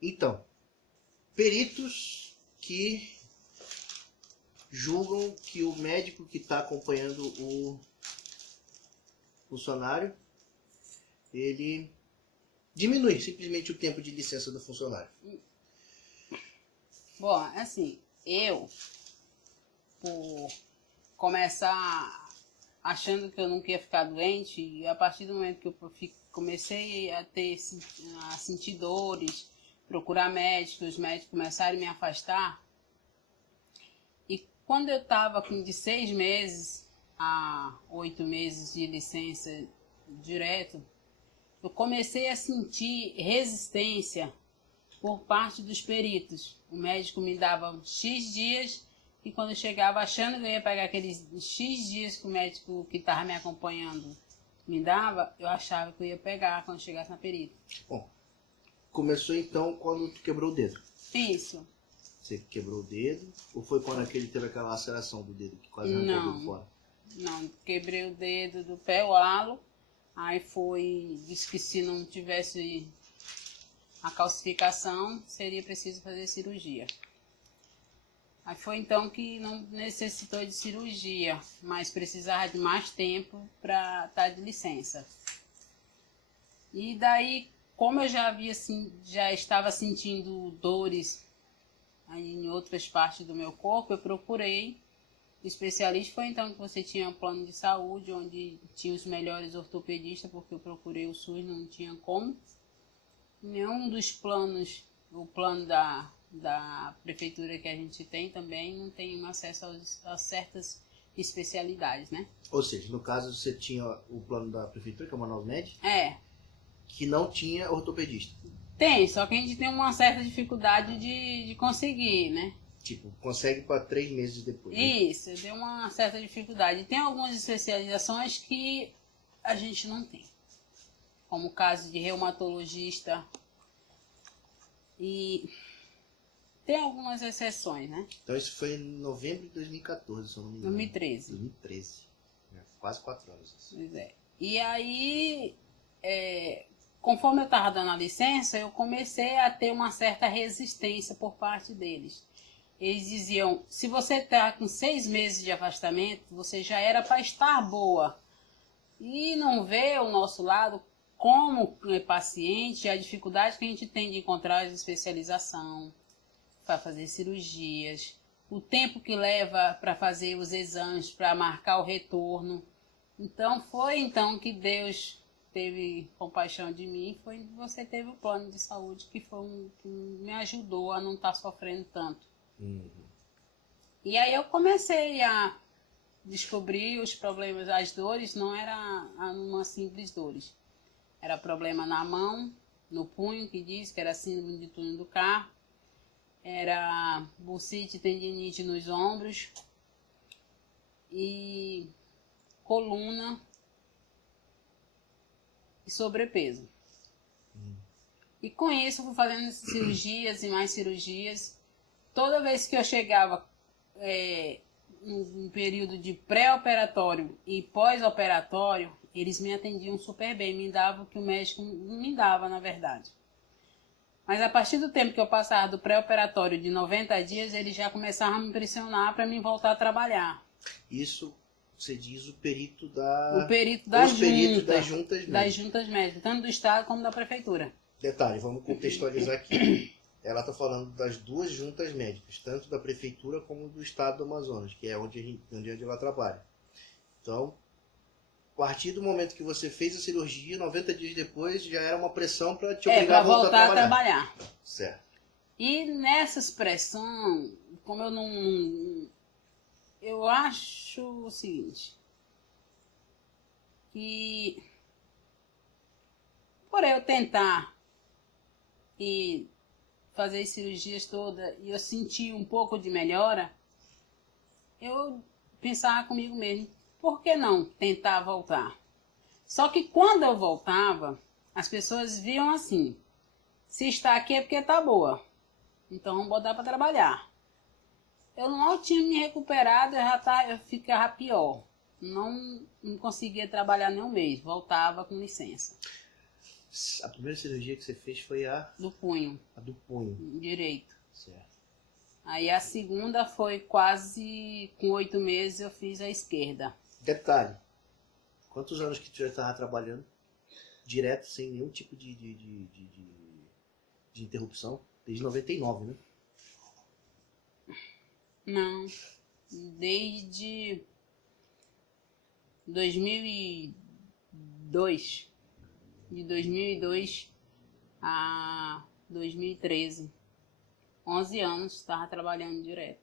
Então, peritos que julgam que o médico que está acompanhando o funcionário, ele diminui simplesmente o tempo de licença do funcionário. Bom, assim, eu, por começar achando que eu não ia ficar doente, e a partir do momento que eu comecei a sentir dores, procurar médicos, os médicos começaram a me afastar. E quando eu estava com de 6 meses a 8 meses de licença direto, eu comecei a sentir resistência por parte dos peritos. O médico me dava X dias e quando eu chegava achando que eu ia pegar aqueles X dias que o médico que estava me acompanhando me dava, eu achava que eu ia pegar quando chegasse na perita. Bom, começou então quando tu quebrou o dedo. Isso. Você quebrou o dedo ou foi quando ele teve aquela laceração do dedo que quase arrancou o dedo fora? Não, quebrei o dedo do pé, o halo. Aí disse que se não tivesse a calcificação, seria preciso fazer cirurgia. Aí foi então que não necessitou de cirurgia, mas precisava de mais tempo para estar de licença. E daí, como eu já estava sentindo dores em outras partes do meu corpo, eu procurei o especialista. Foi então que você tinha um plano de saúde, onde tinha os melhores ortopedistas, porque eu procurei o SUS, não tinha como. Nenhum dos planos, o plano da prefeitura que a gente tem também, não tem acesso a certas especialidades, né? Ou seja, no caso você tinha o plano da prefeitura, que é o Manaus Med, que não tinha ortopedista. Tem, só que a gente tem uma certa dificuldade de conseguir, né? Tipo, consegue para 3 meses depois. Né? Isso, tem uma certa dificuldade. Tem algumas especializações que a gente não tem. Como o caso de reumatologista. E tem algumas exceções, né? Então isso foi em novembro de 2014, se eu não me engano. 2013. 2013. Quase 4 anos. Assim. Pois é. E aí, conforme eu estava dando a licença, eu comecei a ter uma certa resistência por parte deles. Eles diziam, se você está com 6 meses de afastamento, você já era para estar boa. E não vê o nosso lado como paciente, a dificuldade que a gente tem de encontrar especialização, para fazer cirurgias, o tempo que leva para fazer os exames, para marcar o retorno. Então, foi então que Deus teve compaixão de mim, foi que você teve o plano de saúde que que me ajudou a não estar sofrendo tanto. Uhum. E aí eu comecei a descobrir os problemas, as dores, não era uma simples dores. Era problema na mão, no punho, que diz que era síndrome de túnel do carpo, era bursite e tendinite nos ombros e coluna e sobrepeso. E com isso eu fui fazendo cirurgias e mais cirurgias. Toda vez que eu chegava num período de pré-operatório e pós-operatório, eles me atendiam super bem, me davam o que o médico não me dava, na verdade. Mas a partir do tempo que eu passava do pré-operatório de 90 dias, eles já começavam a me pressionar para mim voltar a trabalhar. Isso você diz o perito da... O perito das juntas médicas. Das juntas médicas, tanto do Estado como da Prefeitura. Detalhe, vamos contextualizar aqui. Ela está falando das 2 juntas médicas, tanto da Prefeitura como do Estado do Amazonas, que é onde ela trabalha. Então, a partir do momento que você fez a cirurgia, 90 dias depois, já era uma pressão para te obrigar a voltar a trabalhar. Certo. E nessas pressões, como eu não... Eu acho o seguinte, que por eu tentar e fazer as cirurgias todas e eu sentir um pouco de melhora, eu pensava comigo mesmo, por que não tentar voltar? Só que quando eu voltava, as pessoas viam assim, se está aqui é porque está boa, então vamos botar para trabalhar. Eu não tinha me recuperado, eu ficava pior. Não conseguia trabalhar nem um mês, voltava com licença. A primeira cirurgia que você fez foi a do punho do punho. direito. Certo. Aí a segunda foi quase com 8 meses eu fiz a esquerda. Detalhe, quantos anos que tu já estava trabalhando direto, sem nenhum tipo de interrupção? Desde 99, né? Não, desde 2002. De 2002 a 2013. 11 anos estava trabalhando direto.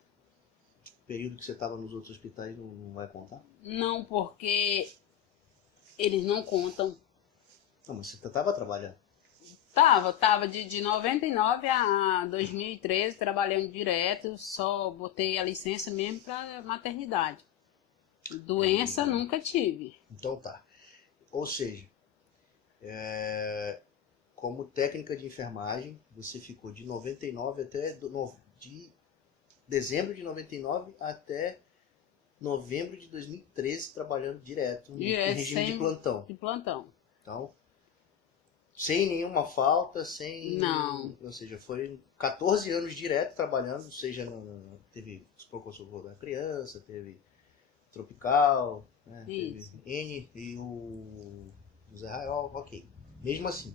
O período que você estava nos outros hospitais não vai contar? Não, porque eles não contam. Não, mas você estava trabalhando. Tava de 99 a 2013 trabalhando direto, só botei a licença mesmo para maternidade. Doença nunca tive. Então tá. Ou seja, como técnica de enfermagem, você ficou de 99 até de dezembro de 99 até novembro de 2013 trabalhando direto em regime de plantão. De plantão. Então, sem nenhuma falta, sem... Não. Ou seja, foi 14 anos direto trabalhando, seja teve socorro da criança, teve tropical, né? Teve N e o Zé Raiol, ok. Mesmo assim,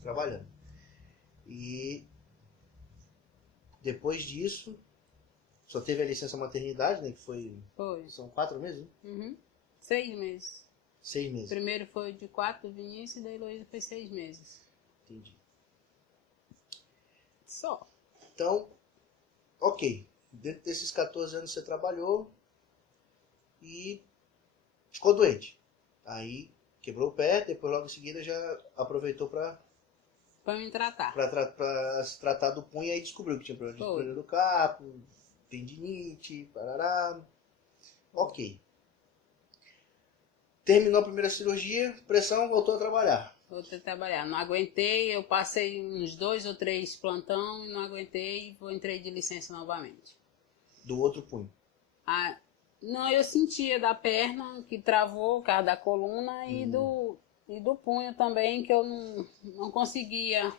trabalhando. E depois disso, só teve a licença maternidade, né? Que foi. São 4 meses, né? Uhum. 6 meses. 6 meses. Primeiro foi de 4 do Vinícius e da Heloísa foi 6 meses. Entendi. Só. Então, ok. Dentro desses 14 anos você trabalhou e ficou doente. Aí quebrou o pé, depois logo em seguida já aproveitou para me tratar. Para se tratar do punho, aí descobriu que tinha problema do carpo, tendinite, parará. Ok. Terminou a primeira cirurgia, pressão, voltou a trabalhar. Voltei a trabalhar. Não aguentei, eu passei uns 2 ou 3 plantão e não aguentei e entrei de licença novamente. Do outro punho? Não, eu sentia da perna que travou, o caso da coluna e do punho também, que eu não conseguia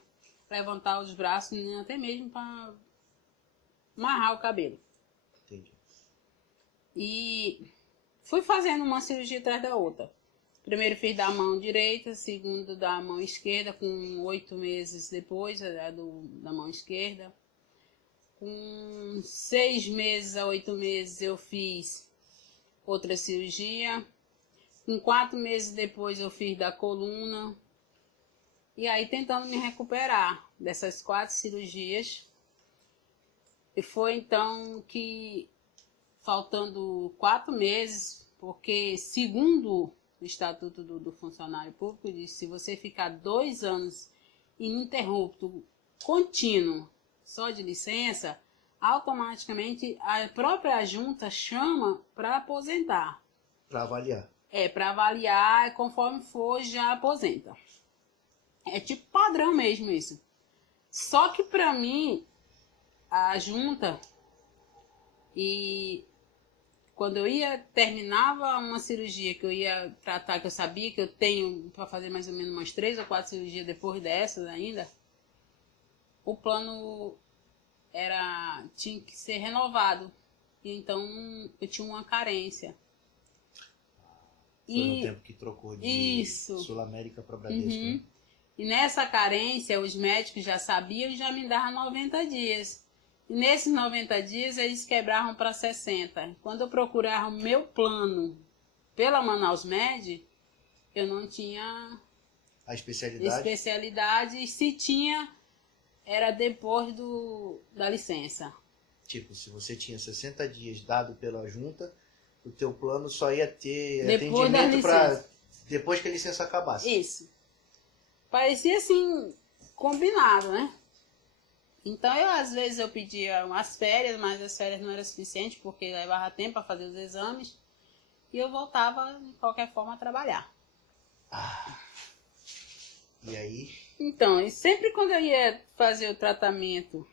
levantar os braços, nem até mesmo para amarrar o cabelo. Entendi. E fui fazendo uma cirurgia atrás da outra. Primeiro fiz da mão direita, segundo da mão esquerda, com 8 meses depois, da mão esquerda. Com 6 meses a 8 meses eu fiz outra cirurgia. Com 4 meses depois eu fiz da coluna. E aí tentando me recuperar dessas 4 cirurgias. E foi então que, faltando 4 meses, porque segundo o Estatuto do Funcionário Público, diz que se você ficar 2 anos ininterrupto, contínuo, só de licença, automaticamente a própria junta chama para aposentar. Para avaliar. Para avaliar, conforme for, já aposenta. É tipo padrão mesmo isso. Só que para mim, a junta, e quando eu terminava uma cirurgia que eu ia tratar, que eu sabia que eu tenho para fazer mais ou menos umas 3 ou 4 cirurgias depois dessas ainda, o plano tinha que ser renovado. E então eu tinha uma carência. Foi no tempo que trocou de Sul América para Bradesco, né? E nessa carência, os médicos já sabiam e já me davam 90 dias. E nesses 90 dias, eles quebravam para 60. Quando eu procurava o meu plano pela Manaus Med, eu não tinha a especialidade. E se tinha, era depois da licença. Tipo, se você tinha 60 dias dado pela junta, o teu plano só ia ter depois atendimento para depois que a licença acabasse. Isso. Parecia assim, combinado, né? Então, às vezes eu pedia umas férias, mas as férias não eram suficientes, porque levava tempo para fazer os exames. E eu voltava, de qualquer forma, a trabalhar. E aí? Então, e sempre quando eu ia fazer o tratamento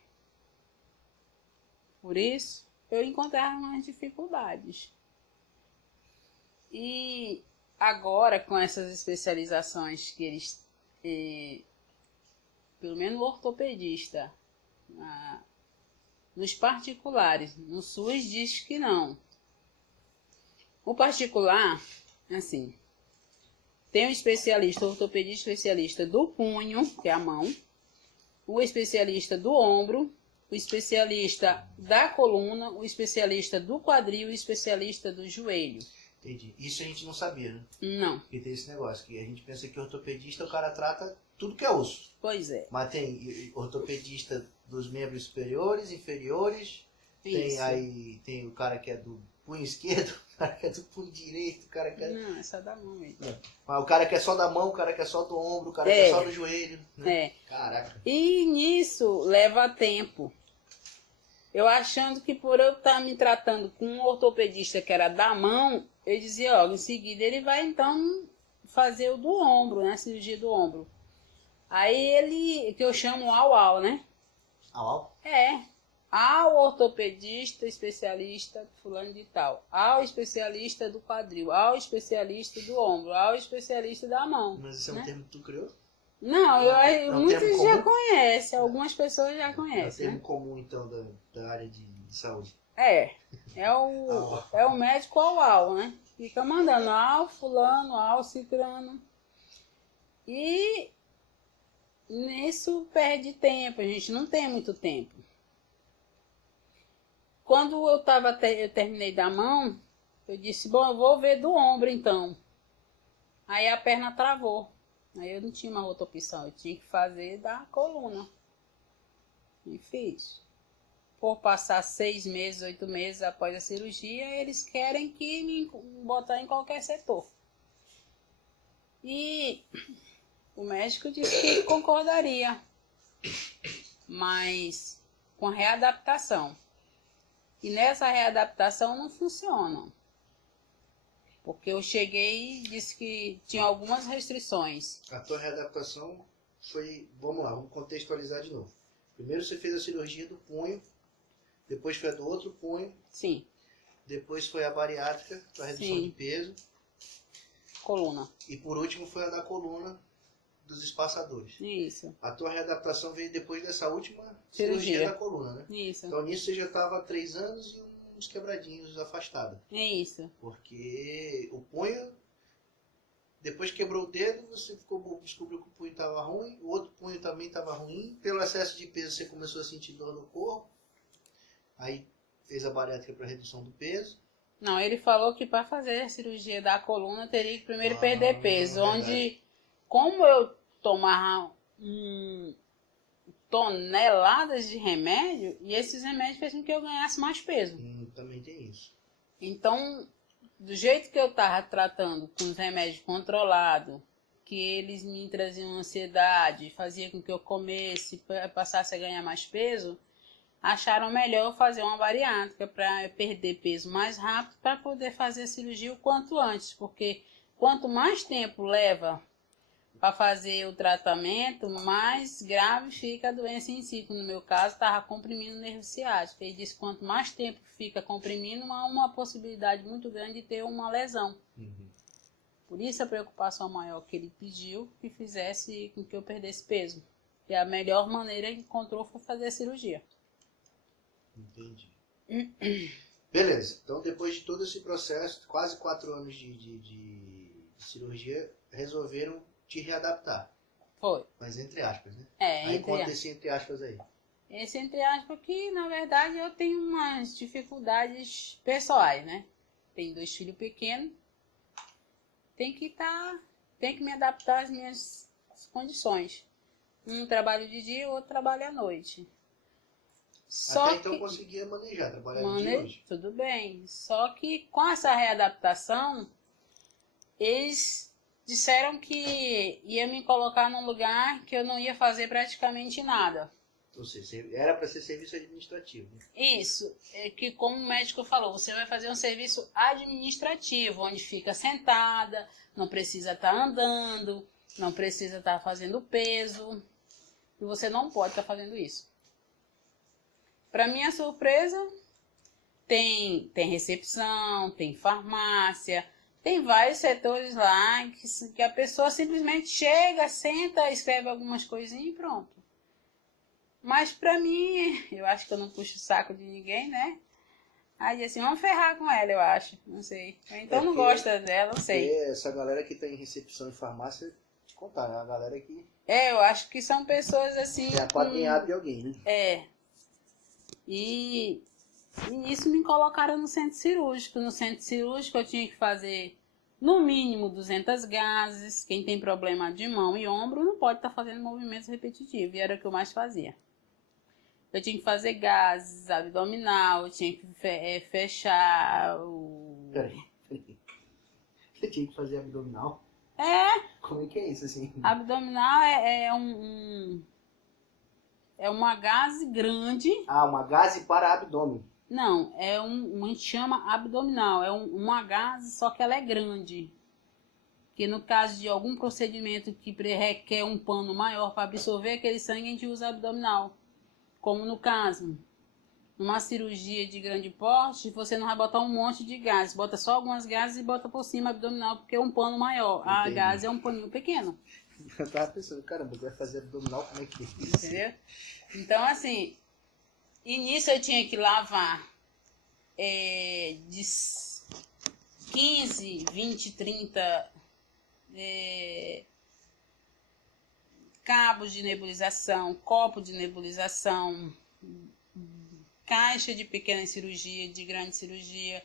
por isso, eu encontrava umas dificuldades. E agora, com essas especializações que eles pelo menos o ortopedista, nos particulares, no SUS diz que não. O particular, assim, tem um especialista, ortopedista especialista do punho, que é a mão, o especialista do ombro, o especialista da coluna, o especialista do quadril e o especialista do joelho. Entendi. Isso a gente não sabia, né? Não. Porque tem esse negócio, que a gente pensa que ortopedista o cara trata tudo que é osso. Pois é. Mas tem ortopedista dos membros superiores, inferiores, Isso. tem o cara que é do punho esquerdo, o cara que é do punho direito, o cara que é... Não, é só da mão mesmo. Mas o cara que é só da mão, o cara que é só do ombro, o cara que é só do joelho, né? É. Caraca. E nisso leva tempo. Eu achando que por eu estar me tratando com um ortopedista que era da mão, eu dizia, ó, em seguida ele vai então fazer o do ombro, né? A cirurgia do ombro. Aí ele, que eu chamo au-au, né? Au-au? É. Ao ortopedista especialista fulano de tal, ao especialista do quadril, ao especialista do ombro, ao especialista da mão. Mas isso é um termo que tu criou? Não, um muitos termo já comum? conhecem, algumas pessoas já É um conhecem, termo né? comum, então, da área de saúde. É o médico au-au, né? Fica mandando ao fulano, ao ciclano. E nisso perde tempo, a gente não tem muito tempo. Quando eu terminei da mão, eu disse, bom, eu vou ver do ombro então. Aí a perna travou. Aí eu não tinha uma outra opção, eu tinha que fazer da coluna. E fiz. Por passar 6 meses, 8 meses após a cirurgia, eles querem que me botar em qualquer setor. E o médico disse que concordaria, mas com readaptação. E nessa readaptação não funciona. Porque eu cheguei e disse que tinha algumas restrições. A tua readaptação foi... Vamos lá, vamos contextualizar de novo. Primeiro você fez a cirurgia do punho, depois foi a do outro punho. Sim. Depois foi a bariátrica, para redução de peso. Coluna. E por último foi a da coluna dos espaçadores. Isso. A tua readaptação veio depois dessa última cirurgia da coluna, né? Isso. Então nisso você já estava há 3 anos e uns quebradinhos afastada. É isso. Porque o punho, depois quebrou o dedo, você descobriu que o punho estava ruim, o outro punho também estava ruim. Pelo excesso de peso você começou a sentir dor no corpo. Aí fez a bariátrica para redução do peso. Não, ele falou que para fazer a cirurgia da coluna teria que primeiro perder peso. Onde, como eu tomava toneladas de remédio, e esses remédios fez com que eu ganhasse mais peso. Também tem isso. Então, do jeito que eu estava tratando com os remédios controlados, que eles me traziam ansiedade, fazia com que eu comesse, passasse a ganhar mais peso, acharam melhor fazer uma bariátrica para perder peso mais rápido, para poder fazer a cirurgia o quanto antes, porque quanto mais tempo leva para fazer o tratamento, mais grave fica a doença em si. No meu caso, estava comprimindo o nervo ciático. Ele disse que quanto mais tempo fica comprimindo, há uma possibilidade muito grande de ter uma lesão. Por isso a preocupação maior que ele pediu que fizesse com que eu perdesse peso. E a melhor maneira que encontrou foi fazer a cirurgia. Entendi. Beleza. Então, depois de todo esse processo, quase 4 anos de cirurgia, resolveram te readaptar. Foi. Mas entre aspas, né? Aí conta esse entre aspas aí. Esse entre aspas que, na verdade, eu tenho umas dificuldades pessoais, né? Tenho 2 filhos pequenos. Tem que me adaptar às minhas condições. Um trabalho de dia, o outro trabalha à noite. Até então conseguia manejar, trabalhar de dia hoje. Tudo bem. Só que com essa readaptação, eles disseram que ia me colocar num lugar que eu não ia fazer praticamente nada. Ou seja, era para ser serviço administrativo. Né? Isso, é que como o médico falou, você vai fazer um serviço administrativo, onde fica sentada, não precisa estar andando, não precisa estar fazendo peso, e você não pode estar fazendo isso. Para minha surpresa, tem recepção, tem farmácia, Tem vários setores lá que a pessoa simplesmente chega, senta, escreve algumas coisinhas e pronto. Mas pra mim, eu acho que eu não puxo o saco de ninguém, né? Aí assim, vamos ferrar com ela, eu acho. Não sei. Então não gosta dela, não sei. Essa galera que tá em recepção em farmácia, te contar, é a galera que Eu acho que são pessoas assim. é apadrinhada de alguém, né? E isso me colocaram no centro cirúrgico. No centro cirúrgico eu tinha que fazer no mínimo 200 gases. Quem tem problema de mão e ombro não pode estar fazendo movimentos repetitivos. E era o que eu mais fazia. Eu tinha que fazer gases, abdominal, eu tinha que fechar o... Peraí. Você tinha que fazer abdominal? Como é que é isso, assim? Abdominal é uma gase grande. Uma gase para abdômen. Não, a gente chama abdominal. É uma gase, só que ela é grande. Que no caso de algum procedimento que requer um pano maior para absorver aquele sangue, a gente usa abdominal. Como no caso, numa cirurgia de grande porte, você não vai botar um monte de gases. Bota só algumas gases e bota por cima abdominal, porque é um pano maior. Entendi. A gase é um paninho pequeno. Eu tava pensando, caramba, vai fazer abdominal, como é que é isso? Entendeu? Então, assim, e nisso eu tinha que lavar de 15, 20, 30 cabos de nebulização, copo de nebulização, caixa de pequena cirurgia, de grande cirurgia.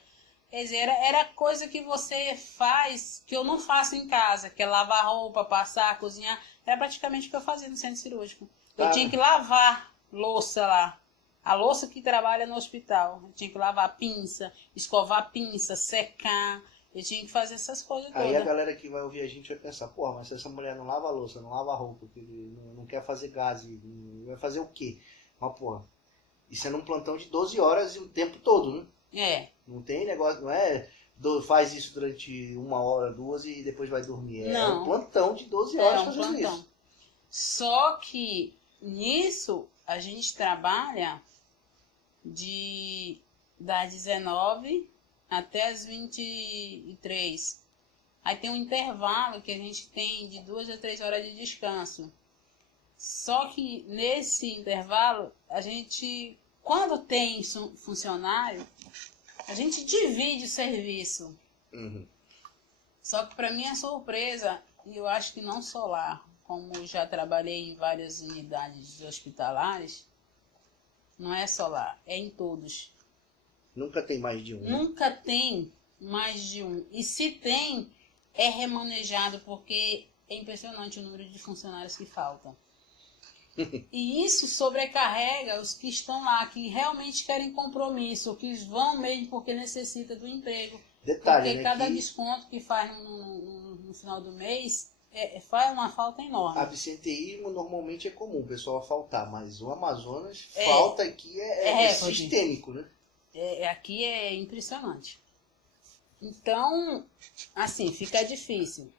Quer dizer, era coisa que você faz, que eu não faço em casa, que é lavar roupa, passar, cozinhar. Era praticamente o que eu fazia no centro cirúrgico. Eu tinha que lavar louça lá. A louça que trabalha no hospital. Eu tinha que lavar pinça, escovar pinça, secar. Eu tinha que fazer essas coisas todas. Aí a galera que vai ouvir a gente vai pensar, porra, mas se essa mulher não lava a louça, não lava a roupa, não quer fazer gás, vai fazer o quê? Mas, porra, isso é num plantão de 12 horas o tempo todo, né? Não tem negócio, não é faz isso durante 1 hora, 2 e depois vai dormir. É um plantão de 12 horas fazendo isso. Só que nisso a gente trabalha das 19 até as 23. Aí tem um intervalo que a gente tem de 2 a 3 horas de descanso. Só que nesse intervalo, a gente, quando tem funcionário, a gente divide o serviço. Uhum. Só que para minha surpresa, e eu acho que não só lá, como já trabalhei em várias unidades hospitalares, não é só lá, é em todos. Nunca tem mais de um. Nunca tem mais de um. E se tem, é remanejado, porque é impressionante o número de funcionários que faltam. E isso sobrecarrega os que estão lá, que realmente querem compromisso, que vão mesmo porque necessitam do emprego. Detalhe, porque né, cada que desconto que faz no final do mês faz uma falta enorme. absenteísmo normalmente é comum o pessoal faltar, mas o Amazonas, falta aqui é sistêmico, né? Aqui é impressionante. Então, assim, fica difícil.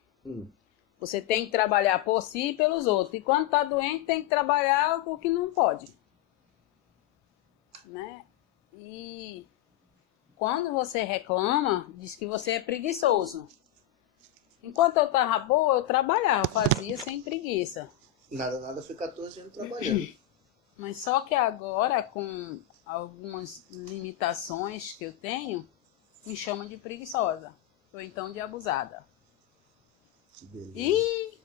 Você tem que trabalhar por si e pelos outros. E quando está doente, tem que trabalhar o que não pode. Né? E quando você reclama, diz que você é preguiçoso. Enquanto eu estava boa, eu trabalhava, fazia sem preguiça. Nada, foi 14 anos trabalhando. Mas só que agora, com algumas limitações que eu tenho, me chamam de preguiçosa. Ou então de abusada. E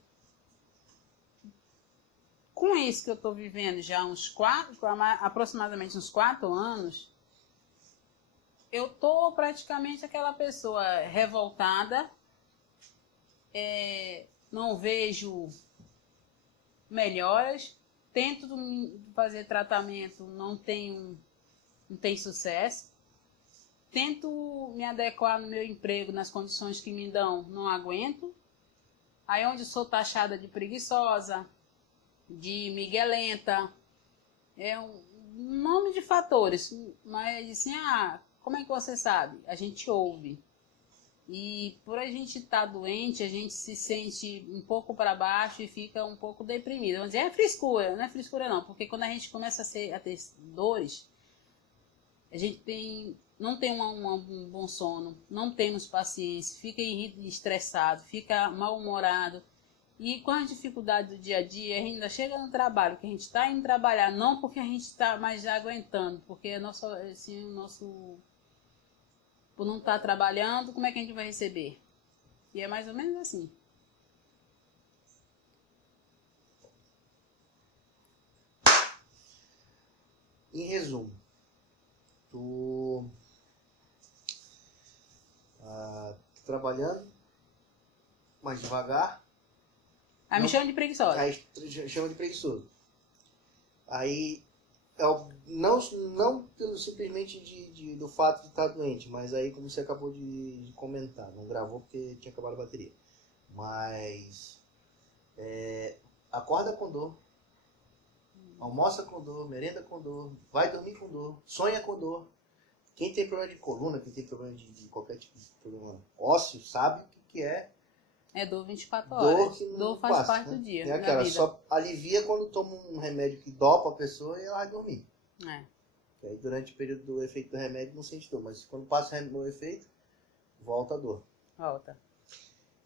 com isso que eu estou vivendo já aproximadamente uns 4 anos, eu estou praticamente aquela pessoa revoltada, não vejo melhoras, tento fazer tratamento, não tem sucesso, tento me adequar no meu emprego, nas condições que me dão, não aguento. Aí onde eu sou taxada de preguiçosa, de miguelenta, é um nome de fatores, mas assim, como é que você sabe? A gente ouve. E por a gente estar doente, a gente se sente um pouco para baixo e fica um pouco deprimido. Vamos dizer, é frescura, não é frescura não, porque quando a gente começa a ter dores, A gente não tem um bom sono, não temos paciência, fica estressado, fica mal-humorado. E com a dificuldade do dia a dia, a gente ainda chega no trabalho, que a gente está indo trabalhar, não porque a gente está mais já aguentando, porque assim, por não estar trabalhando, como é que a gente vai receber? E é mais ou menos assim. Em resumo, tu tá trabalhando mais devagar. Aí me chama de preguiçosa. Aí chama de preguiçoso. Aí, não simplesmente do fato de estar doente, mas aí como você acabou de comentar, não gravou porque tinha acabado a bateria. Mas acorda com dor, almoça com dor, merenda com dor, vai dormir com dor, sonha com dor. Quem tem problema de coluna, quem tem problema de qualquer tipo de problema ósseo, sabe o que é. É dor 24 horas. Dor faz passa, parte né? do dia. Tem aquela, só alivia quando toma um remédio que dopa a pessoa e ela vai dormir. E aí durante o período do efeito do remédio não sente dor, mas quando passa o efeito, volta a dor. Volta.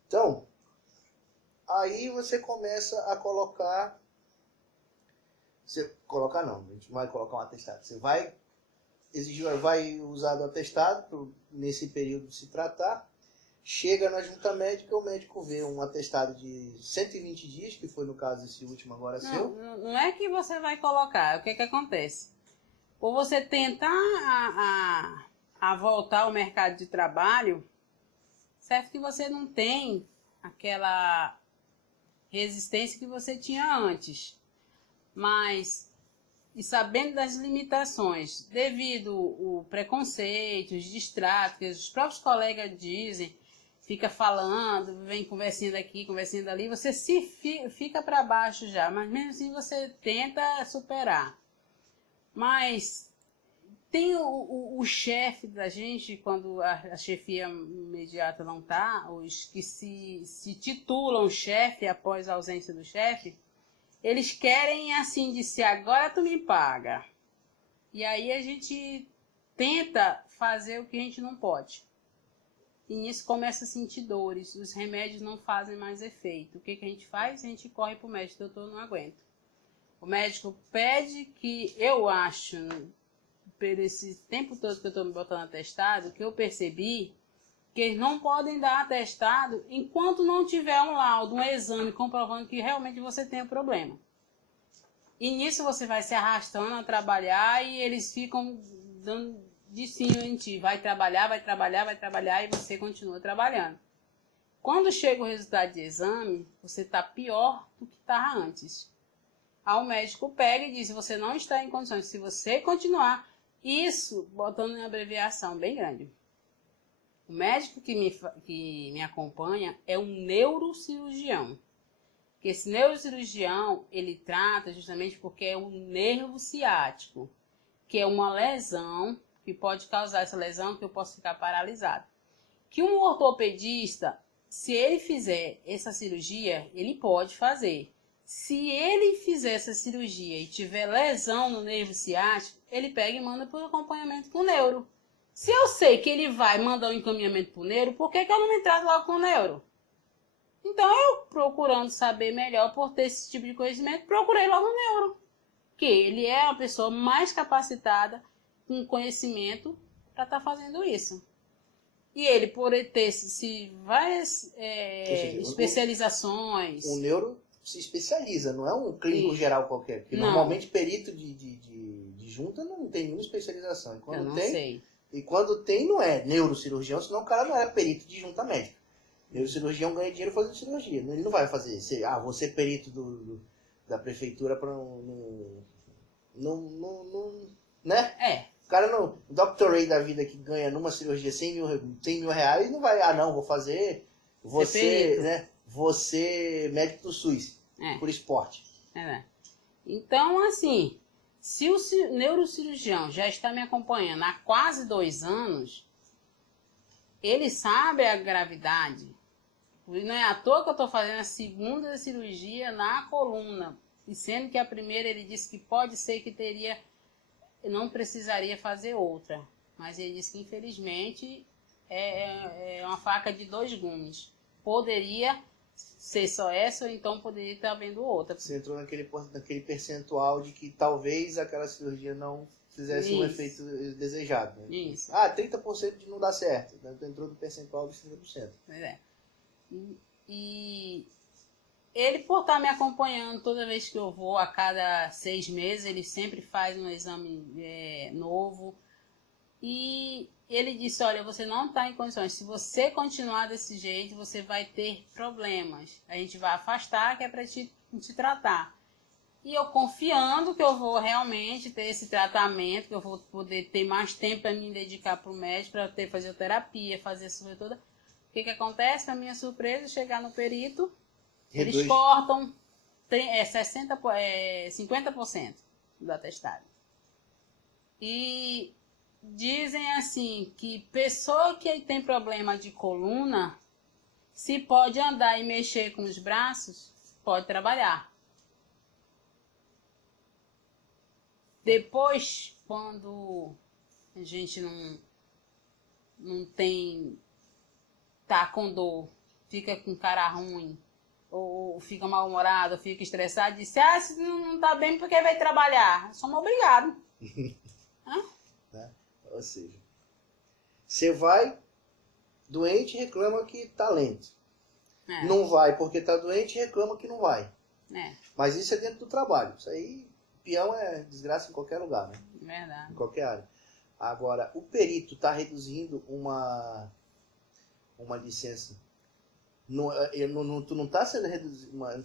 Então, aí você começa a colocar. Não, a gente vai colocar um atestado. Você vai usar do atestado nesse período se tratar. Chega na junta médica, o médico vê um atestado de 120 dias, que foi no caso esse último agora seu. Não é que você vai colocar, o que acontece? Ou você tentar a voltar ao mercado de trabalho, certo que você não tem aquela resistência que você tinha antes. Mas, e sabendo das limitações, devido ao preconceito, os distratos, que os próprios colegas dizem, fica falando, vem conversinha daqui, conversinha dali, você fica para baixo já, mas mesmo assim você tenta superar. Mas tem o chefe da gente, quando a chefia imediata não está, os que se titulam chefe após a ausência do chefe, eles querem assim dizer, agora tu me paga. E aí a gente tenta fazer o que a gente não pode. E nisso começa a sentir dores, os remédios não fazem mais efeito. O que a gente faz? A gente corre para o médico, doutor, não aguento. O médico pede que, eu acho, por esse tempo todo que eu estou me botando atestado, que eu percebi que eles não podem dar atestado enquanto não tiver um laudo, um exame comprovando que realmente você tem o problema. E nisso você vai se arrastando a trabalhar e eles ficam dando de cima em ti. Vai trabalhar, e você continua trabalhando. Quando chega o resultado de exame, você está pior do que estava antes. Aí o médico pega e diz, você não está em condições, se você continuar, isso, botando uma abreviação bem grande. O médico que me acompanha é um neurocirurgião. Que esse neurocirurgião, ele trata justamente porque é um nervo ciático, que é uma lesão, que pode causar essa lesão, que eu posso ficar paralisado. Que um ortopedista, se ele fizer essa cirurgia, ele pode fazer. Se ele fizer essa cirurgia e tiver lesão no nervo ciático, ele pega e manda para o acompanhamento com o neuro. Se eu sei que ele vai mandar um encaminhamento para o neuro, por que eu não me trato logo com o neuro? Então, eu procurando saber melhor, por ter esse tipo de conhecimento, procurei logo o neuro. Que ele é a pessoa mais capacitada, com conhecimento, para estar fazendo isso. E ele, por ter várias especializações... O neuro se especializa, não é um clínico geral qualquer. Porque normalmente perito de junta não tem nenhuma especialização. E quando sei. E quando tem, não é neurocirurgião, senão o cara não é perito de junta médica. Neurocirurgião ganha dinheiro fazendo cirurgia. Ele não vai fazer. Você perito da prefeitura para né? O cara não. O Dr. Ray da vida que ganha numa cirurgia 100 mil reais, não vai. Vou fazer. Você médico do SUS. Por esporte. Então, assim, se o neurocirurgião já está me acompanhando há quase 2 anos, ele sabe a gravidade. Não é à toa que eu estou fazendo a segunda cirurgia na coluna. E sendo que a primeira ele disse que pode ser que teria não precisaria fazer outra. Mas ele disse que, infelizmente, é uma faca de dois gumes. Poderia ser só essa, ou então poderia estar havendo outra. Você entrou naquele percentual de que talvez aquela cirurgia não fizesse um efeito desejado. Né? Isso. 30% de não dar certo. Né? Tu entrou no percentual de 30%. Pois é. E ele, por estar me acompanhando toda vez que eu vou, a cada 6 meses, ele sempre faz um exame novo. E ele disse, olha, você não está em condições. Se você continuar desse jeito, você vai ter problemas. A gente vai afastar, que é para te tratar. E eu confiando que eu vou realmente ter esse tratamento, que eu vou poder ter mais tempo para me dedicar para o médico, para ter fisioterapia, fazer essa coisa toda. O que acontece? Para minha surpresa, chegar no perito, eles cortam 50% do atestado. E dizem assim, que pessoa que tem problema de coluna, se pode andar e mexer com os braços, pode trabalhar. Depois, quando a gente não tem, tá com dor, fica com cara ruim, ou fica mal-humorado, ou fica estressado, disse, se não tá bem, porque vai trabalhar? Somos obrigados. Ou seja, você vai doente e reclama que tá lento. Não vai porque tá doente e reclama que não vai. Mas isso é dentro do trabalho. Isso aí, peão é desgraça em qualquer lugar, né? Verdade. Em qualquer área. Agora, o perito está reduzindo uma licença. Tu não está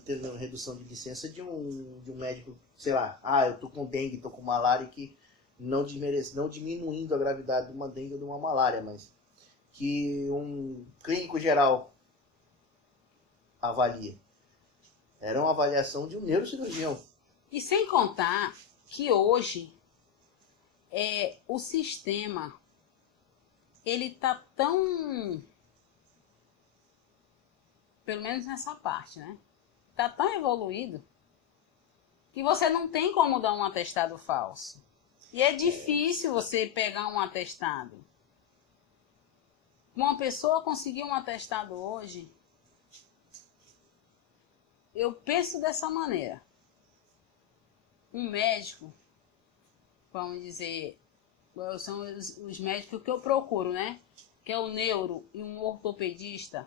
tendo redução de licença de um médico, sei lá, eu tô com dengue, tô com malária, que não diminuindo a gravidade de uma dengue ou de uma malária, mas que um clínico geral avalia. Era uma avaliação de um neurocirurgião. E sem contar que hoje o sistema ele tá tão, pelo menos nessa parte, né? Tá tão evoluído que você não tem como dar um atestado falso. E é difícil você pegar um atestado. Uma pessoa conseguir um atestado hoje, eu penso dessa maneira. Um médico, vamos dizer, são os médicos que eu procuro, né? Que é o neuro e um ortopedista.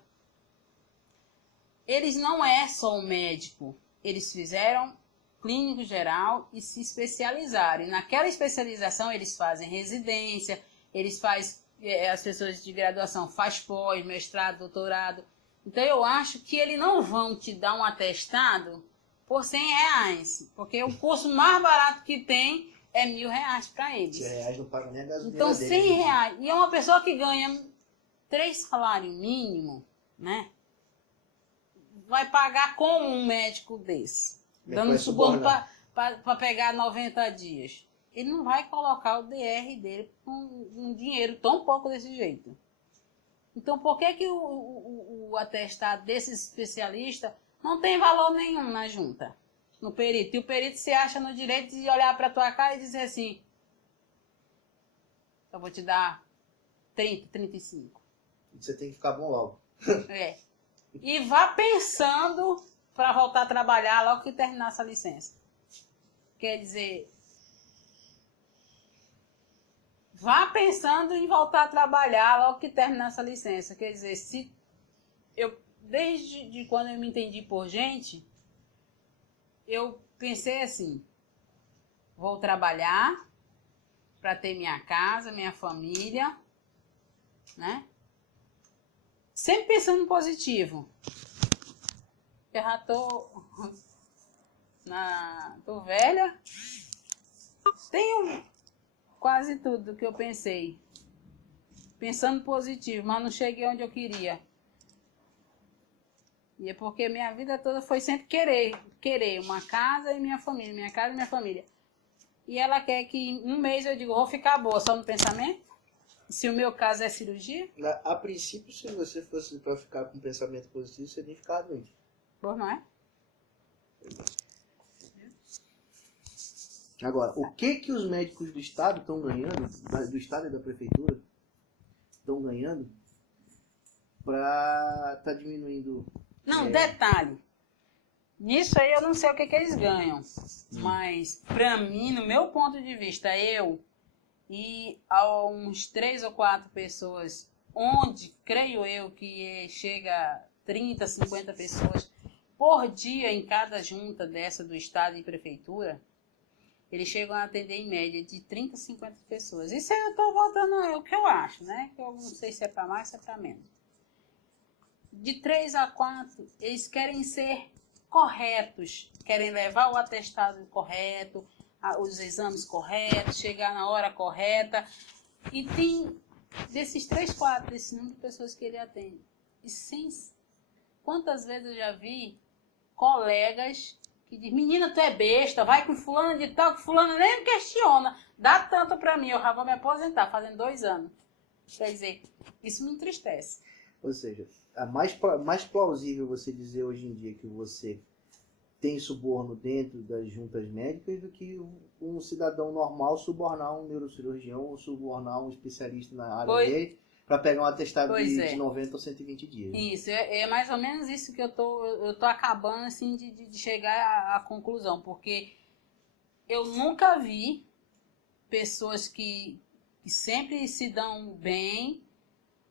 Eles não é só um médico. Eles fizeram clínico geral e se especializaram. E naquela especialização eles fazem residência, eles fazem, as pessoas de graduação faz pós, mestrado, doutorado. Então eu acho que eles não vão te dar um atestado por R$100, porque o curso mais barato que tem é R$1.000 para eles. R$100 não paga nem a gasolina então dele, R$100. E é uma pessoa que ganha 3 salários mínimos, né? Vai pagar como um médico desse? Dando suborno para pegar 90 dias. Ele não vai colocar o DR dele com um dinheiro tão pouco desse jeito. Então, por que o atestado desse especialista não tem valor nenhum na junta, no perito? E o perito se acha no direito de olhar para a tua cara e dizer assim, eu vou te dar 30, 35. Você tem que ficar bom logo. E vá pensando para voltar a trabalhar logo que terminar essa licença. Quer dizer, vá pensando em voltar a trabalhar logo que terminar essa licença. Quer dizer, desde quando eu me entendi por gente, eu pensei assim, vou trabalhar para ter minha casa, minha família, né? Sempre pensando no positivo. Eu já tô velha, tenho quase tudo que eu pensei, pensando positivo, mas não cheguei onde eu queria. E é porque minha vida toda foi sempre querer uma casa e minha família, minha casa e minha família. E ela quer que em um mês eu digo, vou ficar boa só no pensamento? Se o meu caso é cirurgia? A princípio, se você fosse para ficar com pensamento positivo, você nem ficar doente. Pois não é? Agora, o que os médicos do Estado estão ganhando, do Estado e da Prefeitura, estão ganhando para estar diminuindo... Não, detalhe. Nisso aí eu não sei o que eles ganham. Mas, pra mim, no meu ponto de vista, eu e a uns 3 ou 4 pessoas, onde creio eu que chega a 30, 50 pessoas por dia em cada junta dessa do Estado e Prefeitura, eles chegam a atender em média de 30, 50 pessoas. Isso aí eu estou voltando ao que eu acho, né? Que eu não sei se é para mais ou se é para menos. De 3 a 4, eles querem ser corretos, querem levar o atestado correto, os exames corretos, chegar na hora correta. E tem desses 3, 4, desse número de pessoas que ele atende. E quantas vezes eu já vi colegas que dizem, menina, tu é besta, vai com fulano de tal, que fulano nem me questiona, dá tanto pra mim, eu já vou me aposentar, fazendo 2 anos. Quer dizer, isso me entristece. Ou seja, é mais plausível você dizer hoje em dia que você tem suborno dentro das juntas médicas do que um cidadão normal subornar um neurocirurgião ou subornar um especialista na área dele para pegar um atestado de 90 ou 120 dias. Isso, é mais ou menos isso que eu tô acabando assim de chegar à conclusão, porque eu nunca vi pessoas que sempre se dão bem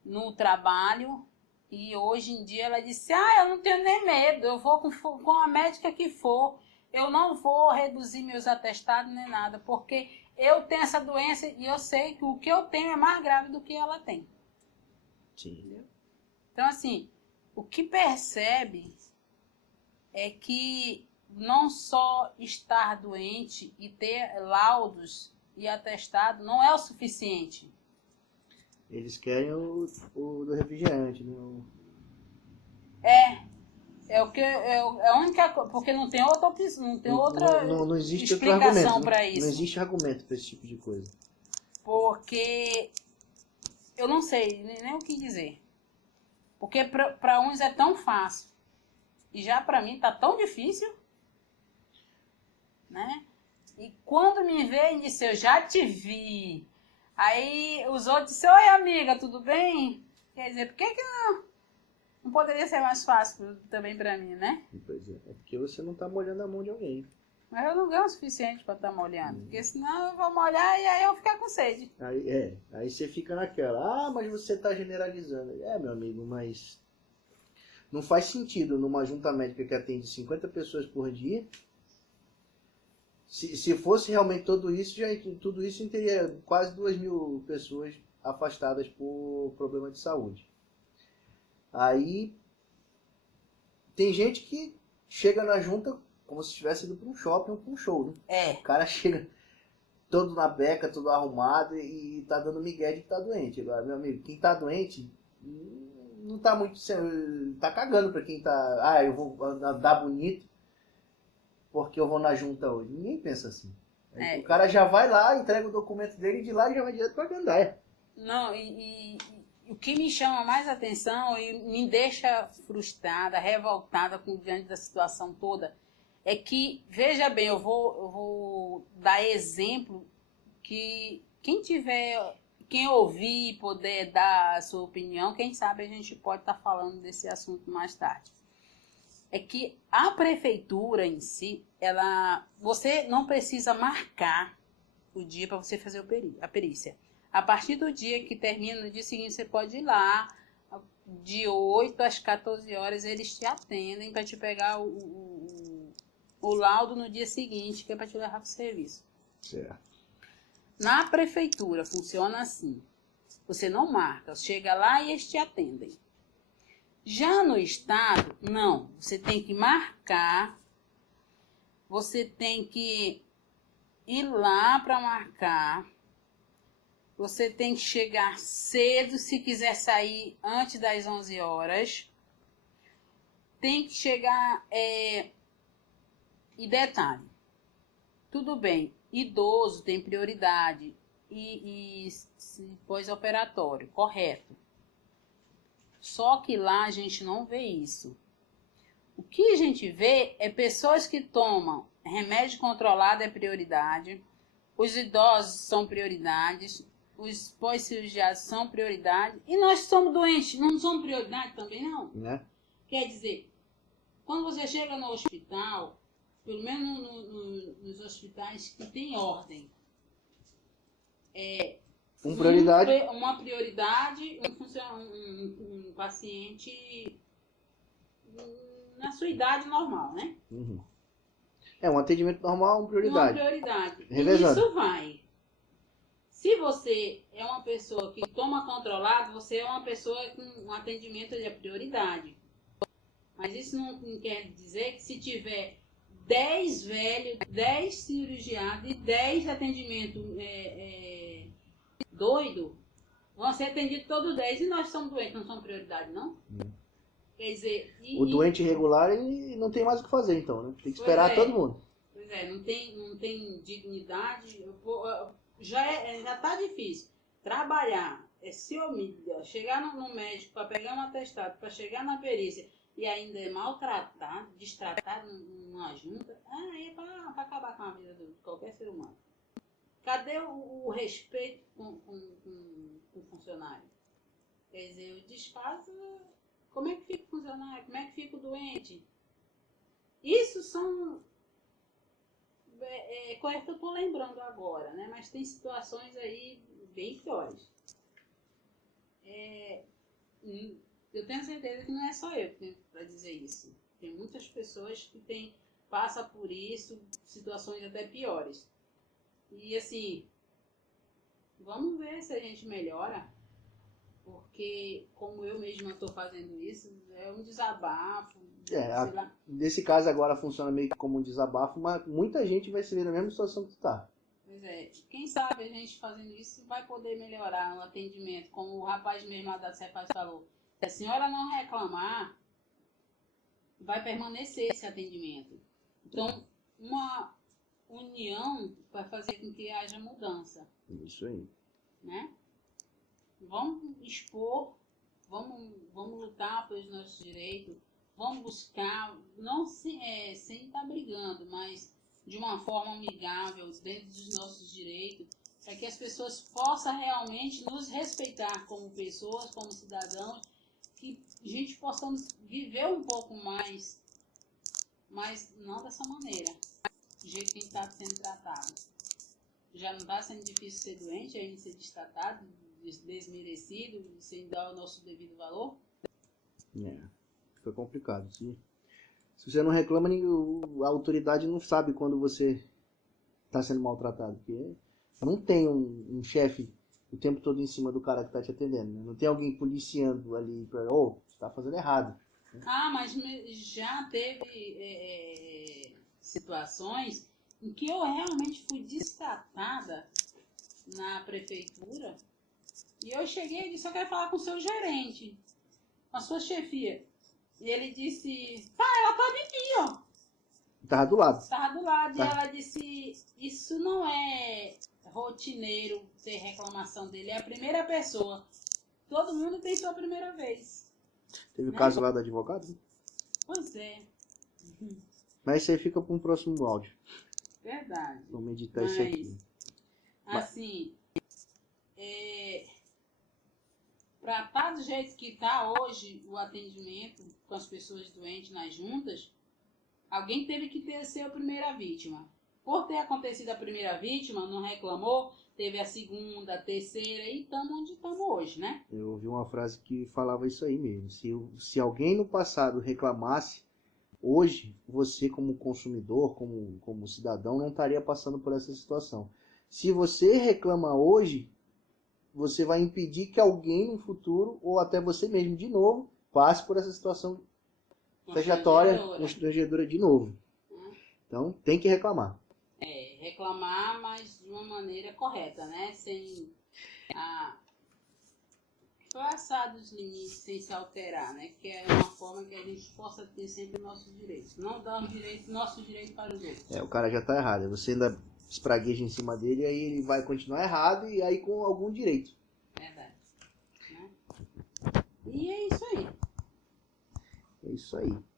no trabalho e hoje em dia ela disse, eu não tenho nem medo, eu vou com a médica que for, eu não vou reduzir meus atestados nem nada, porque eu tenho essa doença e eu sei que o que eu tenho é mais grave do que ela tem. Sim. Então, assim, o que percebe é que não só estar doente e ter laudos e atestado não é o suficiente. Eles querem o do refrigerante, né? É a única coisa, porque não tem outra opção, não tem outra não existe explicação para isso. Não existe argumento para esse tipo de coisa. Porque eu não sei nem o que dizer. Porque para uns é tão fácil. E já para mim tá tão difícil. Né? E quando me veem e disse, eu já te vi. Aí os outros disseram, oi amiga, tudo bem? Quer dizer, por que não poderia ser mais fácil também para mim, né? Pois é porque você não tá molhando a mão de alguém. Mas eu não ganho o suficiente para estar molhando. Porque senão eu vou molhar e aí eu vou ficar com sede. Aí você fica naquela, mas você tá generalizando. Meu amigo, mas não faz sentido numa junta médica que atende 50 pessoas por dia. Se fosse realmente tudo isso teria quase 2.000 pessoas afastadas por problema de saúde. Aí tem gente que chega na junta como se estivesse indo para um shopping ou para um show, né? O cara chega todo na beca, todo arrumado e tá dando migué de que tá doente. Agora, meu amigo, quem tá doente não tá muito... tá cagando para quem tá... eu vou andar bonito porque eu vou na junta hoje. Ninguém pensa assim. O cara já vai lá, entrega o documento dele e de lá já vai direto pra Gandaia. Não, e o que me chama mais atenção e me deixa frustrada, revoltada diante da situação toda, é que, veja bem, eu vou dar exemplo que quem ouvir e poder dar a sua opinião, quem sabe a gente pode estar falando desse assunto mais tarde. É que a prefeitura em si, você não precisa marcar o dia para você fazer a perícia. A partir do dia que termina, no dia seguinte você pode ir lá, de 8 às 14 horas eles te atendem para te pegar o laudo no dia seguinte, que é para te levar para o serviço. Certo. Na prefeitura funciona assim, você não marca, chega lá e eles te atendem. Já no estado, não. Você tem que marcar, você tem que ir lá para marcar, você tem que chegar cedo se quiser sair antes das 11 horas, tem que chegar... E detalhe, tudo bem, idoso tem prioridade e pós-operatório, correto. Só que lá a gente não vê isso. O que a gente vê é pessoas que tomam remédio controlado é prioridade, os idosos são prioridades, os pós-cirurgiados são prioridade, e nós que somos doentes, não somos prioridade também, não? Né? Quer dizer, quando você chega no hospital, pelo menos nos hospitais que tem ordem, Prioridade. uma prioridade, um paciente na sua idade normal, né? Uhum. Um atendimento normal, uma prioridade. Uma prioridade. Revezando. E isso vai. Se você é uma pessoa que toma controlado, você é uma pessoa com um atendimento de prioridade. Mas isso não quer dizer que se tiver 10 velhos, 10 cirurgiados e 10 atendimento doido, vão ser atendidos todos 10 e nós somos doentes, não somos prioridade, não? Quer dizer... O doente irregular, ele não tem mais o que fazer, então, né? Tem que esperar todo mundo. Pois é, não tem dignidade. Já tá difícil. Trabalhar, se humilhar, chegar no médico para pegar um atestado, para chegar na perícia e ainda é maltratado, destratado numa junta, aí é para acabar com a vida de qualquer ser humano. Cadê o respeito com o funcionário? Quer dizer, o descaso, como é que fica o funcionário? Como é que fica o doente? Isso são coisas que eu estou lembrando agora, né? Mas tem situações aí bem piores. Eu tenho certeza que não é só eu que tenho para dizer isso. Tem muitas pessoas que passam por isso, situações até piores. E assim, vamos ver se a gente melhora, porque como eu mesma estou fazendo isso, é um desabafo. Nesse caso agora funciona meio que como um desabafo, mas muita gente vai se ver na mesma situação que tu tá. Pois é, quem sabe a gente fazendo isso vai poder melhorar o atendimento, como o rapaz mesmo lá da Cefaz falou. Se a senhora não reclamar, vai permanecer esse atendimento. Então, uma união vai fazer com que haja mudança. Isso aí. Né? Vamos expor, vamos lutar pelos nossos direitos, vamos buscar, não sem estar brigando, mas de uma forma amigável, dentro dos nossos direitos, para que as pessoas possam realmente nos respeitar como pessoas, como cidadãos, que a gente possa viver um pouco mais, mas não dessa maneira, do jeito que a gente está sendo tratado. Já não está sendo difícil ser doente, ainda ser destratado, desmerecido, sem dar o nosso devido valor? Fica complicado. Se você não reclama, a autoridade não sabe quando você está sendo maltratado. Porque não tem um chefe o tempo todo em cima do cara que está te atendendo. Né? Não tem alguém policiando ali para, você está fazendo errado. Mas já teve situações em que eu realmente fui destratada na prefeitura e eu cheguei e disse, eu quero falar com o seu gerente, com a sua chefia. E ele disse, ela tá aqui, ó. Tava do lado. Tava do lado. E ela disse, isso não é rotineiro ter reclamação dele, é a primeira pessoa. Todo mundo tem sua primeira vez. Teve o caso lá do advogado? Pois é. Mas isso aí fica para um próximo áudio. Verdade. Vamos editar isso aqui. Assim, para estar do jeito que está hoje o atendimento com as pessoas doentes nas juntas, alguém teve que ser a primeira vítima. Por ter acontecido a primeira vítima, não reclamou, teve a segunda, a terceira e estamos onde estamos hoje, né? Eu ouvi uma frase que falava isso aí mesmo. Se alguém no passado reclamasse, hoje você como consumidor, como cidadão, não estaria passando por essa situação. Se você reclama hoje, você vai impedir que alguém no futuro, ou até você mesmo de novo, passe por essa situação vexatória, constrangedora de novo. Então, tem que reclamar. Reclamar, mas de uma maneira correta, né? Sem passar dos limites, sem se alterar, né? Que é uma forma que a gente possa ter sempre nossos direitos. Não dar nosso direito para os outros. O cara já tá errado. Você ainda espragueja em cima dele, aí ele vai continuar errado e aí com algum direito. Verdade. Né? E é isso aí. É isso aí.